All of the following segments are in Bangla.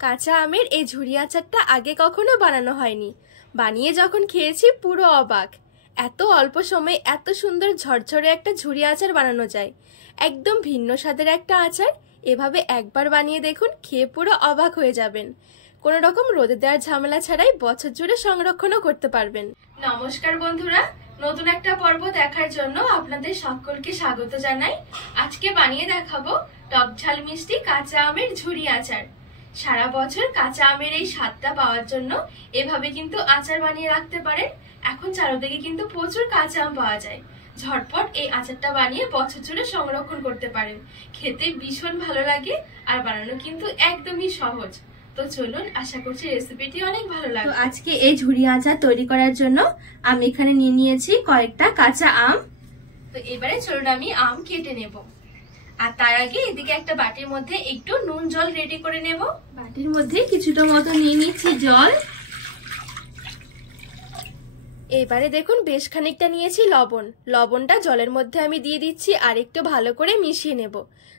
কাঁচা আমের এই ঝুরি আচারটা আগে কখনো বানানো হয়নি। বানিয়ে যখন খেয়েছি পুরো অবাক। এত অল্প সময়ে এত সুন্দর ঝরঝরে একটা ঝুরি আচার বানানো যায়। একদম ভিন্ন স্বাদের একটা আচার। এভাবে একবার বানিয়ে দেখুন, খেয়ে পুরো অবাক হয়ে যাবেন। কোনো রকম রোদে দেওয়ার ঝামেলা ছাড়াই বছর জুড়ে সংরক্ষণও করতে পারবেন। নমস্কার বন্ধুরা, নতুন একটা পর্ব দেখার জন্য আপনাদের সকলকে স্বাগত জানাই। আজকে বানিয়ে দেখাবো টক ঝাল মিষ্টি কাঁচা আমের ঝুরি আচার। সারা বছর কাঁচা আমের এই স্বাদটা পাওয়ার জন্য এভাবে কিন্তু আচার বানিয়ে রাখতে পারেন। এখন চারদিকে কিন্তু প্রচুর কাঁচা আম পাওয়া যায়। ঝটপট এই আচারটা বানিয়ে বছর জুড়ে সংরক্ষণ করতে পারেন। খেতে ভীষণ ভালো লাগে আর বানানো কিন্তু একদমই সহজ। তো চলুন, আশা করছি রেসিপিটি অনেক ভালো লাগবে। আজকে এই ঝুরি আচার তৈরি করার জন্য আমি এখানে নিয়ে নিয়েছি কয়েকটা কাঁচা আম। তো এবারে চলুন আমি আম কেটে নেব। আর তার আগে এদিকে একটা বাটির মধ্যে একটু নুন জল রেডি করে নেব। বাটির মধ্যে কিছুটা মতো নিয়ে নিচ্ছি জল। এবারে দেখুন বেশ খানিকটা নিয়েছি লবণ। লবণটা জলের মধ্যে আমি দিয়ে দিচ্ছি আর একটু ভালো করে মিশিয়ে নেব।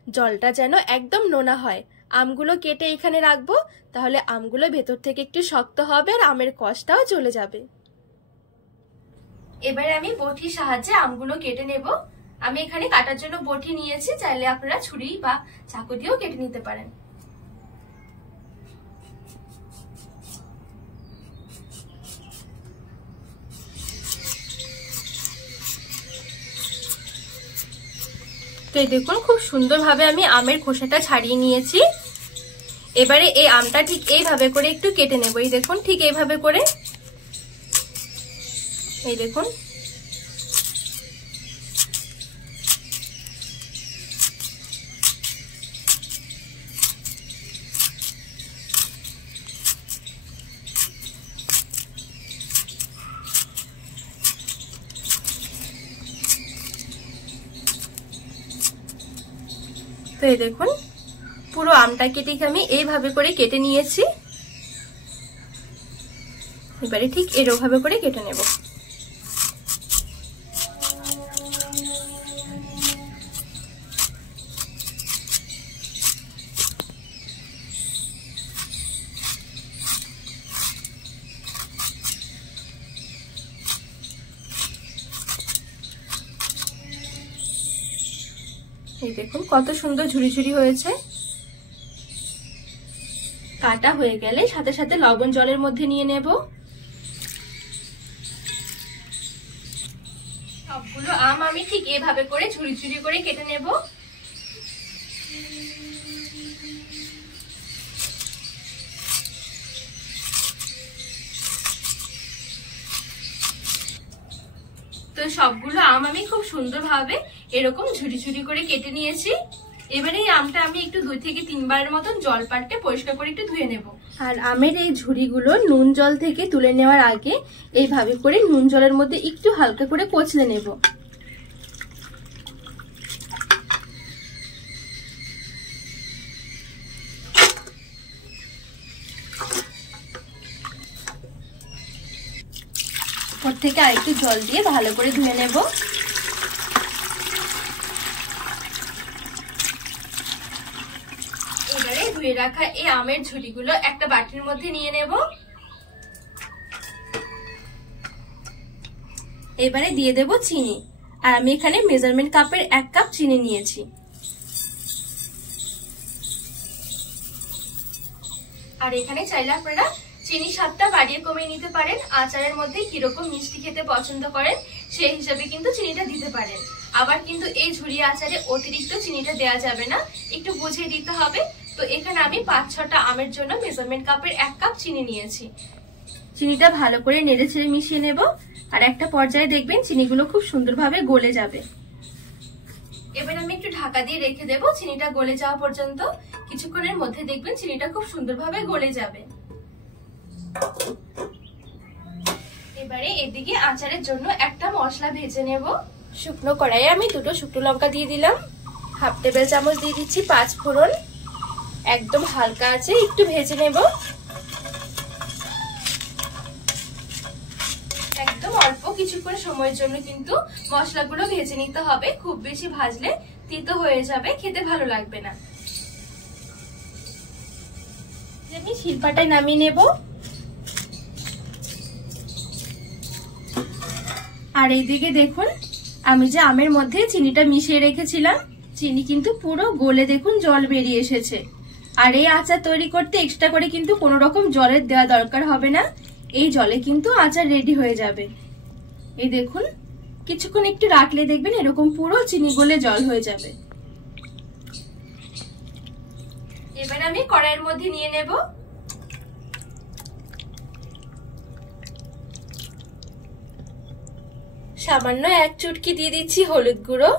জলটা যেন একদম নোনা হয়। আমগুলো কেটে এখানে রাখবো, তাহলে আমগুলো ভেতর থেকে একটু শক্ত হবে আর আমের কষটাও চলে যাবে। এবারে আমি বটির সাহায্যে আমগুলো কেটে নেব। আমি এখানে কাটার জন্য বটি নিয়েছি, চাইলে আপনারা ছুরি বা চাকু দিয়েও কেটে নিতে পারেন। তো এই দেখুন খুব সুন্দরভাবে আমি আমের খোসাটা ছাড়িয়ে নিয়েছি। এবারে এই আমটা ঠিক এইভাবে করে একটু কেটে নেব। এই দেখুন ঠিক এইভাবে করে, এই দেখুন তো এই দেখুন পুরো আমটা কেটে আমি এইভাবে করে কেটে নিয়েছি। এবারে ঠিক এরকম করে কেটে নেব। এই দেখুন কত সুন্দর ঝুরি ঝুরি হয়েছে। কাটা হয়ে গেলে সাথে সাথে লবণ জলের মধ্যে নিয়ে নেব। সবগুলো আম আমি ঠিক এভাবে করে ঝুরি ঝুরি করে কেটে নেব। তো সবগুলো আম আমি খুব সুন্দরভাবে এরকম ঝুরি ঝুরি করে কেটে নিয়েছি। এবারে এই আমটা আমি একটু 2 থেকে 3 বারের মতন জল পাল্টে পরিষ্কার করে একটু ধুয়ে নেব। আর আমের এই ঝুরিগুলো নুন জল থেকে তুলে নেওয়ার আগে এইভাবে করে নুন জলের মধ্যে একটু হালকা করে কচলে নেব। ওর থেকে আরেকটু জল দিয়ে ভালো করে ধুয়ে নেব। এবারে ধুয়ে রাখা এই আমের ঝুড়িগুলো একটা বাটির মধ্যে নিয়ে নেব। এবারে দিয়ে দেব চিনি। আর আমি এখানে মেজারমেন্ট কাপের 1 কাপ চিনি নিয়েছি। আর এখানে চাইলে আপনারা চিনি স্বাদটা বাড়িয়ে কমিয়ে নিতে পারেন। আচারের মধ্যে কিরকম মিষ্টি খেতে পছন্দ করেন সেই হিসাবে কিন্তু চিনিটা দিতে পারেন। আবার কিন্তু এই ঝুরি আচারে অতিরিক্ত চিনিটা দেওয়া যাবে না, একটু বুঝিয়ে দিতে হবে। তো এখানে আমি 5-6টা আমের জন্য মেজারমেন্ট কাপের 1 কাপ চিনি নিয়েছি। চিনিটা ভালো করে নেড়ে ছেড়ে মিশিয়ে নেব। আর একটা পর্যায়ে দেখবেন চিনিগুলো খুব সুন্দরভাবে গলে যাবে। এবার আমি একটু ঢাকা দিয়ে রেখে দেব চিনিটা গলে যাওয়া পর্যন্ত। কিছুক্ষণের মধ্যে দেখবেন চিনিটা খুব সুন্দরভাবে গলে যাবে। এবারে এদিকে আচারের জন্য একটা মশলা ভেজে নেব। শুকনো কড়াইয়ে আমি 2টো শুকনো লঙ্কা দিয়ে দিলাম। 1/2 টেবিল চামচ দিয়ে দিচ্ছি 5 ফোড়ন। একদম হালকা আছে একটু ভেজে নেব। একদম অল্প কিছুক্ষণ সময়ের জন্য কিন্তু মশলাগুলো ভেজে নিতে হবে। খুব বেশি ভাজলে তিতো হয়ে যাবে, খেতে ভালো লাগবে না। আমি শিলপাটায় নামিয়ে নেব। আর এইদিকে দেখুন আমি যে আমের মধ্যে চিনিটা মিশিয়ে রেখেছিলাম, চিনি কিন্তু পুরো গলে দেখুন জল বেরিয়ে এসেছে। আর এই আচার তৈরি করতে এক্সট্রা করে কিন্তু কোনো রকম জলের দেওয়া দরকার হবে না, এই জলে কিন্তু আচার রেডি হয়ে যাবে। এই দেখুন কিছুক্ষণ একটু রাখলে দেখবেন এরকম পুরো চিনি গলে জল হয়ে যাবে। এবার আমি কড়াইয়ের মধ্যে নিয়ে নেব। সামান্য এক চুটকি দিয়ে দিচ্ছি হলুদ গুঁড়ো,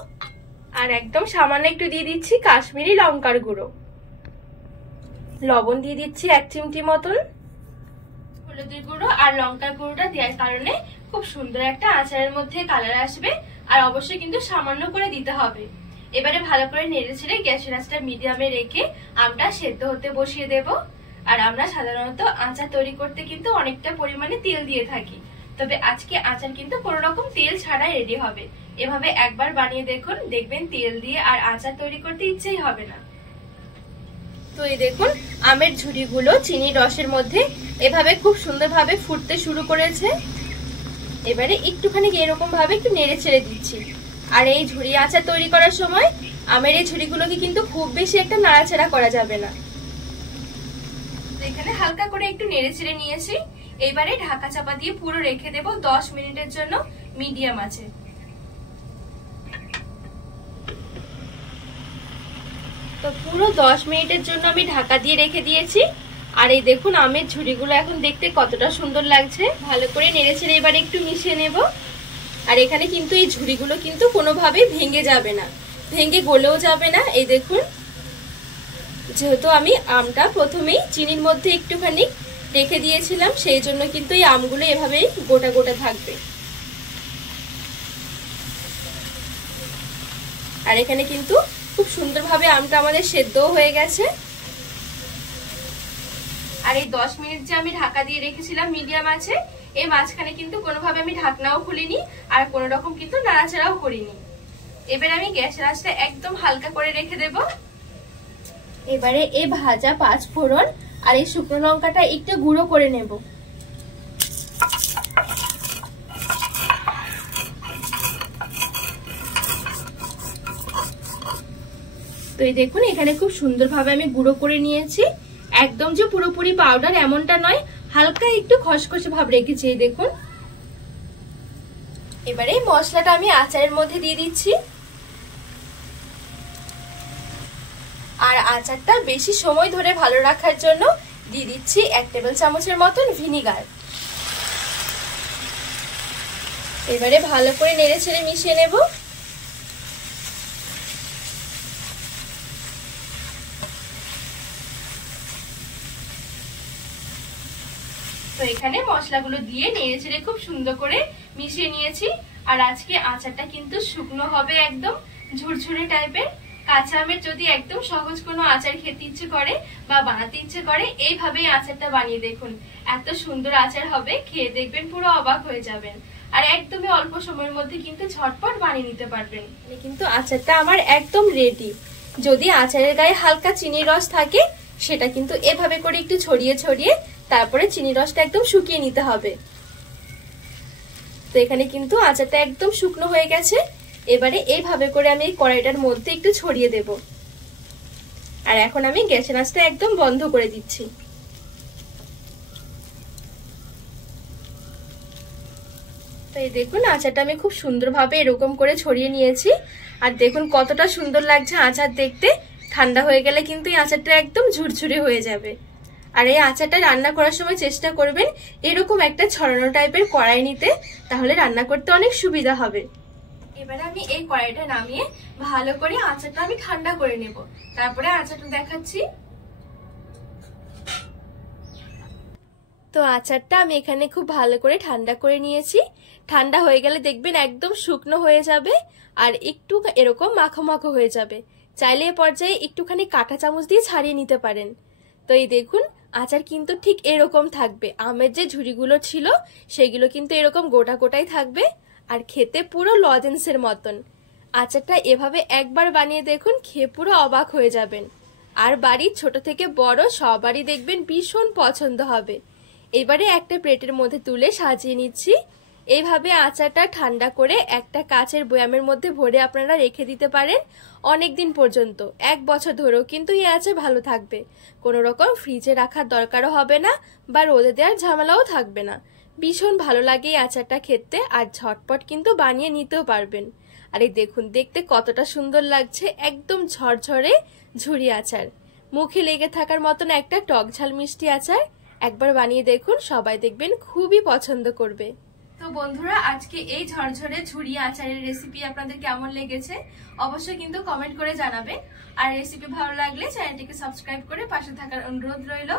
আর একদম সামান্য একটু দিয়ে দিচ্ছি কাশ্মীরি লঙ্কার গুঁড়ো। লবণ দিয়ে দিচ্ছি 1 চিমটি মতন। হলুদের গুঁড়ো আর লঙ্কার গুঁড়োটা দেওয়ার কারণে খুব সুন্দর একটা আচারের মধ্যে কালার আসবে, আর অবশ্যই কিন্তু সামান্য করে দিতে হবে। এবারে ভালো করে নেড়ে ছেড়ে গ্যাসের আঁচটা মিডিয়ামে রেখে আমটা সেদ্ধ হতে বসিয়ে দেব। আর আমরা সাধারণত আচার তৈরি করতে কিন্তু অনেকটা পরিমাণে তেল দিয়ে থাকি, তবে আজকে আচার কিন্তু কোনো রকম তেল ছাড়াই রেডি হবে। এভাবে একবার বানিয়ে দেখুন, দেখবেন তেল দিয়ে আর আচার তৈরি করতে ইচ্ছেই হবে না। তো এই দেখুন আমের ঝুড়িগুলো চিনির রসের মধ্যে এভাবে খুব সুন্দরভাবে ফুটতে শুরু করেছে। এবারে একটুখানি এরকম ভাবে একটু নেড়ে ছেড়ে দিচ্ছি। আর এই ঝুড়ি আচার তৈরি করার সময় আমের এই ঝুড়িগুলোকে কিন্তু খুব বেশি একটা নাড়াচাড়া করা যাবে না। এখানে হালকা করে একটু নেড়ে ছেড়ে নিয়েছি। এবারে ঢাকা চাপা দিয়ে পুরো রেখে দেব 10 মিনিটের জন্য মিডিয়াম আঁচে। তো পুরো 10 মিনিটের জন্য আমি ঢাকা দিয়ে রেখে দিয়েছি। আর এই দেখুন আমের ঝুড়িগুলো এখন দেখতে কতটা সুন্দর লাগছে। ভালো করে নেড়ে ছেড়ে এবার একটু মিশিয়ে নেব। আর এখানে কিন্তু এই ঝুড়িগুলো কিন্তু কোনোভাবেই ভেঙে যাবে না, ভেঙে গলেও যাবে না। এই দেখুন যেহেতু আমি আমটা প্রথমেই চিনির মধ্যে একটুখানি রেখে দিয়েছিলাম, সেই জন্য কিন্তু এই আমগুলো এভাবেই গোটা গোটা থাকবে। আর এখানে কিন্তু খুব সুন্দরভাবে আমটা আমাদের সেদ্ধও হয়ে গেছে। আর এই 10 মিনিট যে আমি ঢাকা দিয়ে রেখেছিলাম মিডিয়াম আছে, এই মাঝখানে কিন্তু কোনোভাবে আমি ঢাকনাও খুলিনি আর কোনো রকম কিন্তু নাড়াচাড়াও করিনি। এবার আমি গ্যাসের আঁচটা একদম হালকা করে রেখে দেব। এবারে এই ভাজা 5 ফোড়ন আর এই শুকনো লঙ্কাটা একটু গুঁড়ো করে নেব। তো এই দেখুন এখানে খুব সুন্দরভাবে আমি গুঁড়ো করে নিয়েছি। একদম যে পুরোপুরি পাউডার এমনটা নয়, হালকা একটু খসখসে ভাব রেখেছি। এই দেখুন এবারে মশলাটা আমি আচারের মধ্যে দিয়ে দিচ্ছি। আর আচারটা বেশি সময় ধরে ভালো রাখার জন্য দিয়ে দিচ্ছি 1 টেবিল চামচের মতন ভিনিগার। এবারে ভালো করে নেড়ে ছেড়ে মিশিয়ে নেব। তো এখানে মশলাগুলো দিয়ে নেড়ে ছেড়ে খুব সুন্দর করে মিশিয়ে নিয়েছি। আর আজকে আচারটা কিন্তু শুকনো হবে, একদম ঝুরঝুরে টাইপের। কাঁচা আমের যদি একদম সহজ কোনো আচার খেতে ইচ্ছে করে বা বানাতে ইচ্ছে করে, এইভাবেই আচারটা বানিয়ে দেখুন। এত সুন্দর আচার হবে, খেয়ে দেখবেন পুরো অবাক হয়ে যাবেন। আর একদমই অল্প সময়ের মধ্যে কিন্তু ঝটপট বানিয়ে নিতে পারবেন। কিন্তু আচারটা আমার একদম রেডি। যদি আচারের গায়ে হালকা চিনির রস থাকে, সেটা কিন্তু এভাবে করে একটু ছড়িয়ে ছড়িয়ে তারপরে চিনির রসটা একদম শুকিয়ে নিতে হবে। তো এখানে কিন্তু আচারটা একদম শুকনো হয়ে গেছে। এবারে এইভাবে করে আমি এই কড়াইটার মধ্যে একটু ছড়িয়ে দেব। আর এখন আমি গ্যাসের আঁচটা একদম বন্ধ করে দিচ্ছি। তো এই দেখুন আচারটা আমি খুব সুন্দরভাবে এরকম করে ছড়িয়ে নিয়েছি। আর দেখুন কতটা সুন্দর লাগছে আচার দেখতে। ঠান্ডা হয়ে গেলে কিন্তু এই আচারটা একদম ঝুরঝুরে হয়ে যাবে। আর এই আচারটা রান্না করার সময় চেষ্টা করবেন এরকম একটা ছড়ানো টাইপের কড়াই নিতে, তাহলে রান্না করতে অনেক সুবিধা হবে। এবারে আমি এই কড়াইটা নামিয়ে ভালো করে আচারটা আমি ঠান্ডা করে নেব, তারপরে আচারটা দেখাচ্ছি। তো আচারটা আমি এখানে খুব ভালো করে ঠান্ডা করে নিয়েছি। ঠান্ডা হয়ে গেলে দেখবেন একদম শুকনো হয়ে যাবে আর একটু এরকম মাখো মাখো হয়ে যাবে। চাইলে এ পর্যায়ে একটুখানি কাঁটা চামচ দিয়ে ছাড়িয়ে নিতে পারেন। তো এই দেখুন আচার কিন্তু ঠিক এরকম থাকবে। আমের যে ঝুড়িগুলো ছিল সেগুলো কিন্তু এরকম গোটা গোটাই থাকবে আর খেতে পুরো লজেন্সের মতন। আচারটা এভাবে একবার বানিয়ে দেখুন, খেয়ে পুরো অবাক হয়ে যাবেন। আর বাড়ির ছোট থেকে বড় সবারই দেখবেন ভীষণ পছন্দ হবে। এবারে একটা প্লেটের মধ্যে তুলে সাজিয়ে নিচ্ছি। এইভাবে আচারটা ঠান্ডা করে একটা কাচের বয়ামের মধ্যে ভরে আপনারা রেখে দিতে পারেন অনেক দিন পর্যন্ত, 1 বছর ধরেও কিন্তু এই আচার ভালো থাকবে। কোনো রকম ফ্রিজে রাখার দরকারও হবে না বা রোদে দেওয়ার ঝামেলাও থাকবে না। ভীষণ ভালো লাগে এই আচারটা খেতে, আর ঝটপট কিন্তু বানিয়ে নিতেও পারবেন। আর এই দেখুন দেখতে কতটা সুন্দর লাগছে, একদম ঝরঝরে ঝুরি আচার, মুখে লেগে থাকার মতন একটা টক ঝাল মিষ্টি আচার। একবার বানিয়ে দেখুন, সবাই দেখবেন খুবই পছন্দ করবে। তো বন্ধুরা, আজকে এই ঝরঝরে ঝুরি আচারের রেসিপি আপনাদের কেমন লেগেছে অবশ্যই কিন্তু কমেন্ট করে জানাবেন। আর রেসিপি ভালো লাগলে চ্যানেলটিকে সাবস্ক্রাইব করে পাশে থাকার অনুরোধ রইল।